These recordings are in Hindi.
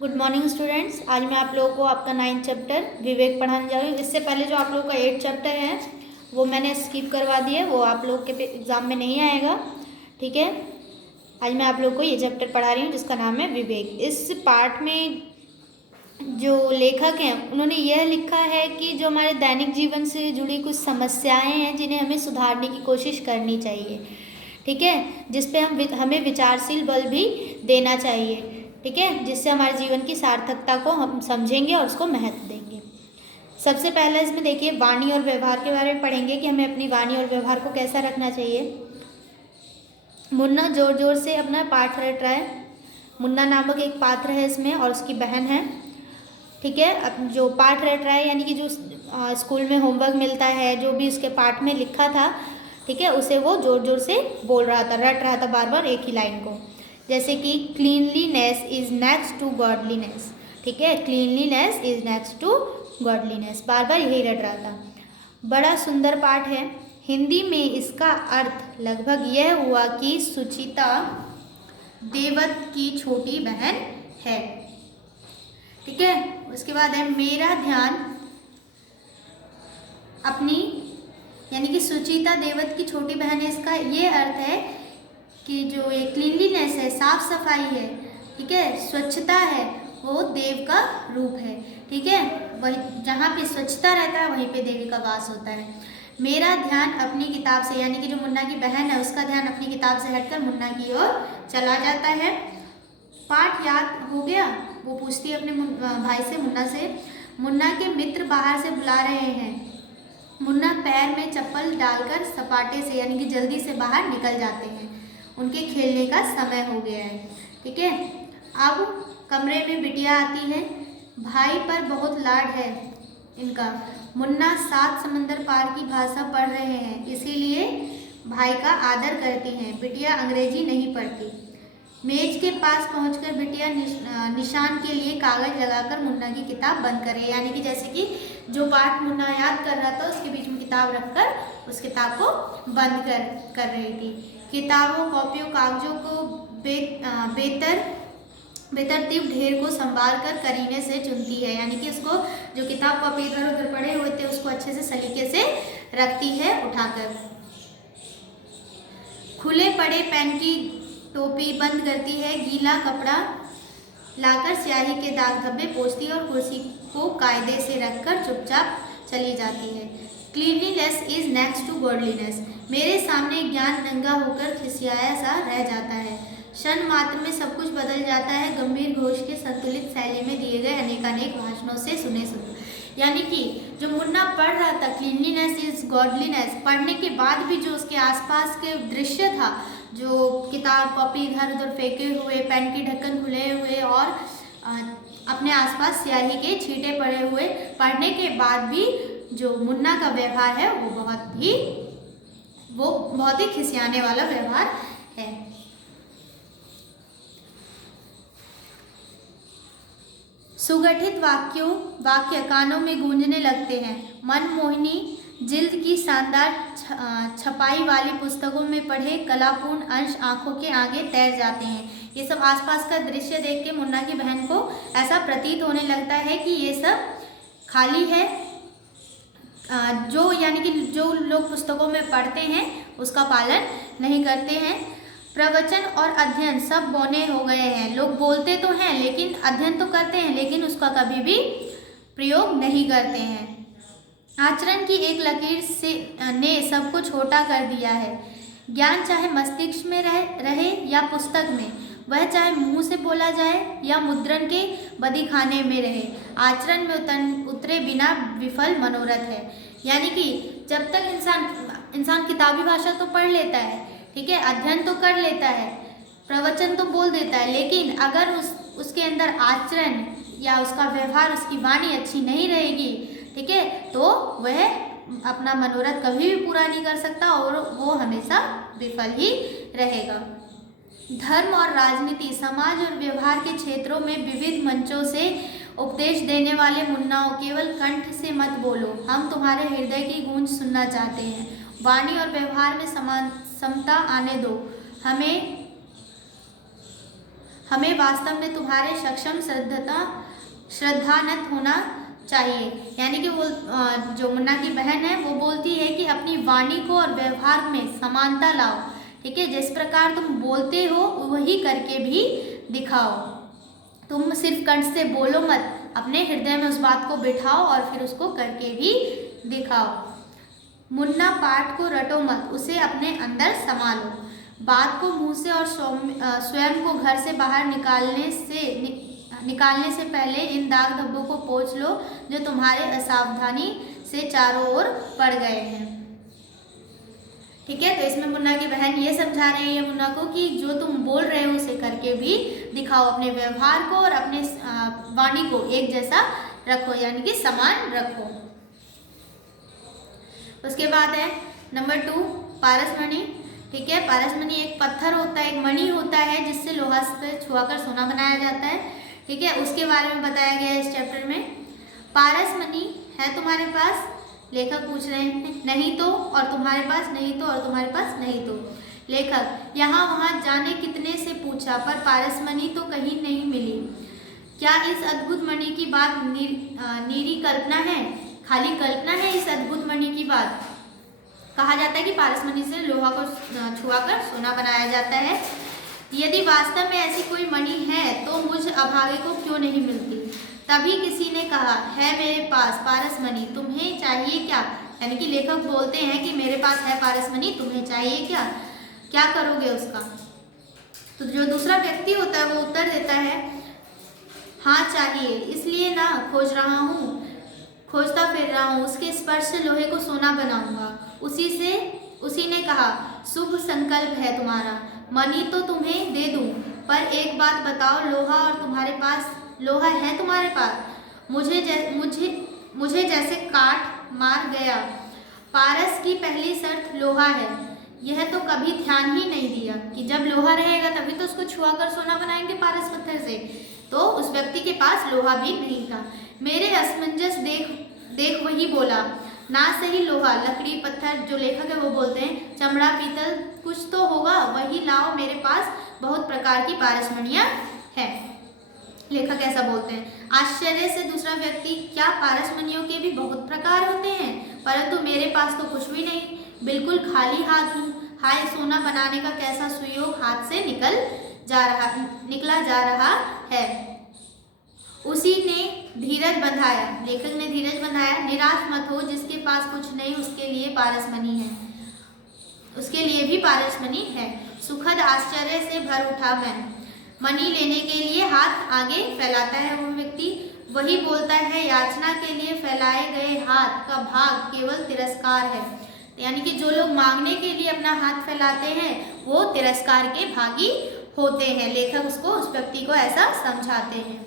Good morning students. आज मैं आप लोगों को आपका 9th चैप्टर विवेक पढ़ाने जा रही हूँ। इससे पहले जो आप लोगों का 8th चैप्टर है वो मैंने स्किप करवा दिया, वो आप लोग के एग्ज़ाम में नहीं आएगा। ठीक है, आज मैं आप लोग को ये चैप्टर पढ़ा रही हूँ जिसका नाम है विवेक। इस पार्ट में जो लेखक हैं उन्होंने यह लिखा है कि जो हमारे दैनिक जीवन से जुड़ी कुछ समस्याएं हैं जिन्हें हमें सुधारने की कोशिश करनी चाहिए। ठीक है, जिस पे हमें विचारशील बल भी देना चाहिए। ठीक है, जिससे हमारे जीवन की सार्थकता को हम समझेंगे और उसको महत्व देंगे। सबसे पहले इसमें देखिए वाणी और व्यवहार के बारे में पढ़ेंगे कि हमें अपनी वाणी और व्यवहार को कैसा रखना चाहिए। मुन्ना जोर जोर से अपना पाठ रट रहा है। मुन्ना नामक एक पात्र है इसमें और उसकी बहन है। ठीक है, अब जो पाठ रट रहा है यानी कि जो स्कूल में होमवर्क मिलता है, जो भी उसके पाठ में लिखा था, ठीक है, उसे वो जोर जोर से बोल रहा था, रट रहा था बार बार एक ही लाइन को। जैसे कि cleanliness is next to godliness. ठीक है, cleanliness is next to godliness, बार बार यही रट रहा था। बड़ा सुंदर पाठ है। हिंदी में इसका अर्थ लगभग यह हुआ कि सुचिता देवत की छोटी बहन है। ठीक है, उसके बाद है मेरा ध्यान अपनी, यानी कि सुचिता देवत की छोटी बहन है। इसका ये अर्थ है कि जो ये क्लीनलीनेस है, साफ सफाई है, ठीक है, स्वच्छता है, वो देव का रूप है। ठीक है, वही जहाँ पे स्वच्छता रहता है वहीं पे देवी का वास होता है। मेरा ध्यान अपनी किताब से, यानी कि जो मुन्ना की बहन है उसका ध्यान अपनी किताब से हटकर मुन्ना की ओर चला जाता है। पाठ याद हो गया? वो पूछती है अपने भाई से, मुन्ना से, मुन्ना के मित्र बाहर से बुला रहे हैं। मुन्ना पैर में चप्पल डालकर सपाटे से, यानी कि जल्दी से बाहर निकल जाते हैं। उनके खेलने का समय हो गया है। ठीक है, अब कमरे में बिटिया आती है। भाई पर बहुत लाड है इनका। मुन्ना 7 समंदर पार की भाषा पढ़ रहे हैं, इसीलिए भाई का आदर करती हैं। बिटिया अंग्रेजी नहीं पढ़ती। मेज के पास पहुंचकर बिटिया निशान के लिए कागज लगाकर मुन्ना की किताब बंद करे, यानी कि जैसे कि जो पाठ मुन्ना याद कर रहा था उसके बीच में किताब रखकर उस किताब को बंद कर रही थी। किताबों, कॉपियों, कागजों को बेतरतीब ढेर को संभाल कर करीने से चुनती है, यानी कि उसको जो किताब कॉपी इधर उधर पड़े हुए थे उसको अच्छे से सलीके से रखती है उठाकर। खुले पड़े पेन की टोपी बंद करती है। गीला कपड़ा लाकर स्याही के दाग धब्बे पोंछती है और कुर्सी को कायदे से रखकर चुपचाप चली जाती है। Cleanliness is next to godliness. मेरे सामने ज्ञान नंगा होकर खिसियाया सा रह जाता है। क्षण मात्र में सब कुछ बदल जाता है। गंभीर घोष के संतुलित शैली में दिए गए अनेकानेक भाषणों से सुने। यानी कि जो मुन्ना पढ़ रहा था क्लीनलीनेस इज गॉडलीनेस, पढ़ने के बाद भी जो उसके आसपास के दृश्य था, जो किताब कॉपी इधर उधर फेंके हुए, पेन की ढक्कन खुले हुए और अपने आसपास स्याही के छींटे पड़े हुए, पढ़ने के बाद भी जो मुन्ना का व्यवहार है वो बहुत ही खिसियाने वाला व्यवहार है। सुगठित वाक्य कानों में गूंजने लगते हैं। मनमोहिनी जिल्द की शानदार छपाई वाली पुस्तकों में पढ़े कलापूर्ण अंश आंखों के आगे तैर जाते हैं। ये सब आसपास का दृश्य देख के मुन्ना की बहन को ऐसा प्रतीत होने लगता है कि ये सब खाली है। यानी कि जो लोग पुस्तकों में पढ़ते हैं उसका पालन नहीं करते हैं। प्रवचन और अध्ययन सब बौने हो गए हैं। लोग बोलते तो हैं लेकिन अध्ययन तो करते हैं लेकिन उसका कभी भी प्रयोग नहीं करते हैं। आचरण की एक लकीर से ने सबको छोटा कर दिया है। ज्ञान चाहे मस्तिष्क में रहे या पुस्तक में, वह चाहे मुंह से बोला जाए या मुद्रण के बदीखाने में रहे, आचरण में उतरे बिना विफल मनोरथ है। यानी कि जब तक इंसान किताबी भाषा तो पढ़ लेता है, ठीक है, अध्ययन तो कर लेता है, प्रवचन तो बोल देता है, लेकिन अगर उसके अंदर आचरण या उसका व्यवहार, उसकी वाणी अच्छी नहीं रहेगी, ठीक है, तो वह अपना मनोरथ कभी भी पूरा नहीं कर सकता और वो हमेशा विफल ही रहेगा। धर्म और राजनीति, समाज और व्यवहार के क्षेत्रों में विविध मंचों से उपदेश देने वाले मुन्नाओं, केवल कंठ से मत बोलो, हम तुम्हारे हृदय की गूंज सुनना चाहते हैं। वाणी और व्यवहार में समता आने दो, हमें वास्तव में तुम्हारे सक्षम श्रद्धानत होना चाहिए। यानी कि वो जो मुन्ना की बहन है वो बोलती है कि अपनी वाणी को और व्यवहार में समानता लाओ। ठीक है, जिस प्रकार तुम बोलते हो वही करके भी दिखाओ। तुम सिर्फ कंठ से बोलो मत, अपने हृदय में उस बात को बिठाओ और फिर उसको करके भी दिखाओ। मुन्ना पाठ को रटो मत, उसे अपने अंदर समा लो। बात को मुंह से और स्वयं को घर से बाहर निकालने से पहले इन दाग धब्बों को पोंछ लो जो तुम्हारे असावधानी से चारों ओर पड़ गए हैं। ठीक है, तो इसमें मुन्ना की बहन ये समझा रही है मुन्ना को कि जो तुम बोल रहे हो उसे करके भी दिखाओ, अपने व्यवहार को और अपने वाणी को एक जैसा रखो, यानी कि समान रखो। उसके बाद है नंबर 2 पारसमणि। ठीक है, पारसमणि एक पत्थर होता है, एक मणि होता है जिससे लोहा से छुआकर सोना बनाया जाता है। ठीक है, उसके बारे में बताया गया है इस चैप्टर में। पारसमणि है तुम्हारे पास, लेखक पूछ रहे हैं, नहीं तो, और तुम्हारे पास, नहीं तो, और तुम्हारे पास, नहीं तो। लेखक यहाँ वहाँ जाने कितने से पूछा पर पारसमणि तो कहीं नहीं मिली। क्या इस अद्भुत मणि की बात नीरी कल्पना है? खाली कल्पना है इस अद्भुत मणि की बात? कहा जाता है कि पारसमणि से लोहा को छुआकर सोना बनाया जाता है। यदि वास्तव में ऐसी कोई मणि है तो मुझ अभागे को क्यों नहीं मिलती? तभी किसी ने कहा, है मेरे पास पारसमणि, तुम्हें चाहिए क्या? यानी कि लेखक बोलते हैं कि मेरे पास है पारसमणि, तुम्हें चाहिए क्या? क्या करोगे उसका? तो जो दूसरा व्यक्ति होता है वो उत्तर देता है, हाँ चाहिए, इसलिए ना खोज रहा हूँ, खोजता फिर रहा हूँ, उसके स्पर्श से लोहे को सोना बनाऊंगा। उसी ने कहा, शुभ संकल्प है तुम्हारा, मणि तो तुम्हें दे दूं, पर एक बात बताओ, लोहा है तुम्हारे पास? मुझे जैसे काट मार गया। पारस की पहली शर्त लोहा है, यह तो कभी ध्यान ही नहीं दिया कि जब लोहा रहेगा तभी तो उसको छुआकर सोना बनाएंगे पारस पत्थर से। तो उस व्यक्ति के पास लोहा भी नहीं था। मेरे असमंजस देख वही बोला, ना सही लोहा, लकड़ी, पत्थर, जो लेखक है वो बोलते हैं चमड़ा, पीतल, कुछ तो होगा, वही लाओ, मेरे पास बहुत प्रकार की पारसमणियाँ हैं। लेखक ऐसा बोलते हैं। आश्चर्य से दूसरा व्यक्ति, क्या पारसमणियों के भी बहुत प्रकार होते हैं? परंतु मेरे पास तो कुछ भी नहीं, बिल्कुल खाली हाथ हूँ। हाय, सोना बनाने का कैसा सुयोग हाथ से निकला जा रहा है। उसी ने धीरज बंधाया, लेखक ने धीरज बंधाया, निराश मत हो, जिसके पास कुछ नहीं उसके लिए पारसमणि है, उसके लिए भी पारसमणि है। सुखद आश्चर्य से भर उठा मैं, मणि लेने के लिए हाथ आगे फैलाता है वो व्यक्ति, वही बोलता है, याचना के लिए फैलाए गए हाथ का भाग केवल तिरस्कार है। यानी कि जो लोग मांगने के लिए अपना हाथ फैलाते हैं वो तिरस्कार के भागी होते हैं। लेखक उस व्यक्ति को ऐसा समझाते हैं।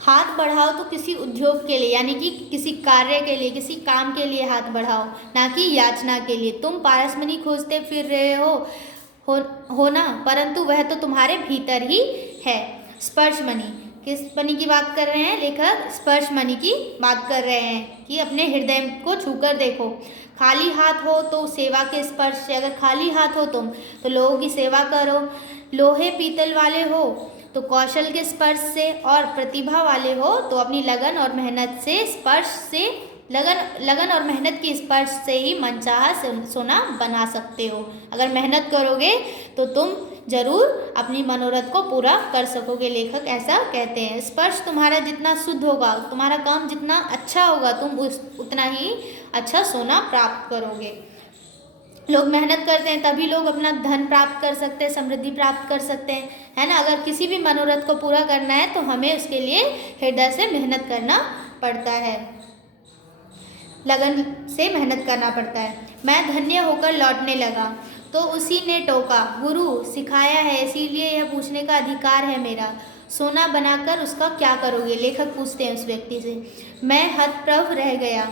हाथ बढ़ाओ तो किसी उद्योग के लिए, यानी कि किसी कार्य के लिए, किसी काम के लिए हाथ बढ़ाओ, ना कि याचना के लिए। तुम पारसमणि खोजते फिर रहे हो ना, परंतु वह तो तुम्हारे भीतर ही है। स्पर्शमणि, किस मणि की बात कर रहे हैं लेखक? स्पर्शमणि की बात कर रहे हैं कि अपने हृदय को छूकर देखो। खाली हाथ हो तो सेवा के स्पर्श से, अगर खाली हाथ हो तुम तो लोगों की सेवा करो। लोहे पीतल वाले हो तो कौशल के स्पर्श से, और प्रतिभा वाले हो तो अपनी लगन और मेहनत से स्पर्श से, लगन और मेहनत की स्पर्श से ही मनचाहा सोना बना सकते हो। अगर मेहनत करोगे तो तुम जरूर अपनी मनोरथ को पूरा कर सकोगे। लेखक ऐसा कहते हैं। स्पर्श तुम्हारा जितना शुद्ध होगा, तुम्हारा काम जितना अच्छा होगा, तुम उतना ही अच्छा सोना प्राप्त करोगे। लोग मेहनत करते हैं तभी लोग अपना धन प्राप्त कर सकते हैं, समृद्धि प्राप्त कर सकते हैं, है ना। अगर किसी भी मनोरथ को पूरा करना है तो हमें उसके लिए हृदय से मेहनत करना पड़ता है, लगन से मेहनत करना पड़ता है। मैं धन्य होकर लौटने लगा तो उसी ने टोका, गुरु सिखाया है इसीलिए यह पूछने का अधिकार है मेरा, सोना बनाकर उसका क्या करोगे? लेखक पूछते हैं उस व्यक्ति से। मैं हतप्रभ रह गया,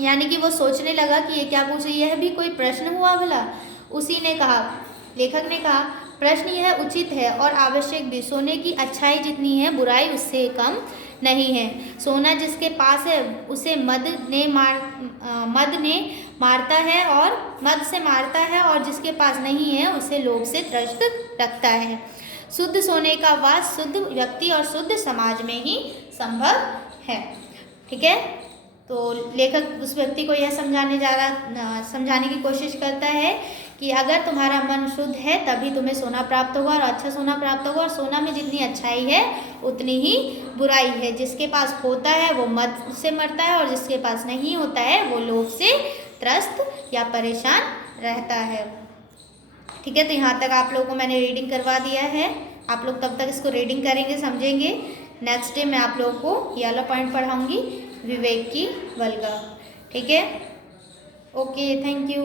यानी कि वो सोचने लगा कि ये क्या पूछे, यह भी कोई प्रश्न हुआ भला। उसी ने कहा, लेखक ने कहा, प्रश्न यह उचित है और आवश्यक भी, सोने की अच्छाई जितनी है बुराई उससे कम नहीं है। सोना जिसके पास है उसे मद ने मारता है और मद से मारता है, और जिसके पास नहीं है उसे लोभ से त्रस्त रखता है। शुद्ध सोने का वास शुद्ध व्यक्ति और शुद्ध समाज में ही संभव है। ठीक है, तो लेखक उस व्यक्ति को यह समझाने की कोशिश करता है कि अगर तुम्हारा मन शुद्ध है तभी तुम्हें सोना प्राप्त होगा, और अच्छा सोना प्राप्त होगा। और सोना में जितनी अच्छाई है उतनी ही बुराई है। जिसके पास होता है वो मद से मरता है, और जिसके पास नहीं होता है वो लोभ से त्रस्त या परेशान रहता है। ठीक है, तो यहाँ तक आप लोगों को मैंने रीडिंग करवा दिया है। आप लोग तब तक इसको रीडिंग करेंगे, समझेंगे। नेक्स्ट डे मैं आप लोगों को ये वाला पॉइंट पढ़ाऊँगी, विवेक की वल्गा। ठीक है, ओके, थैंक यू।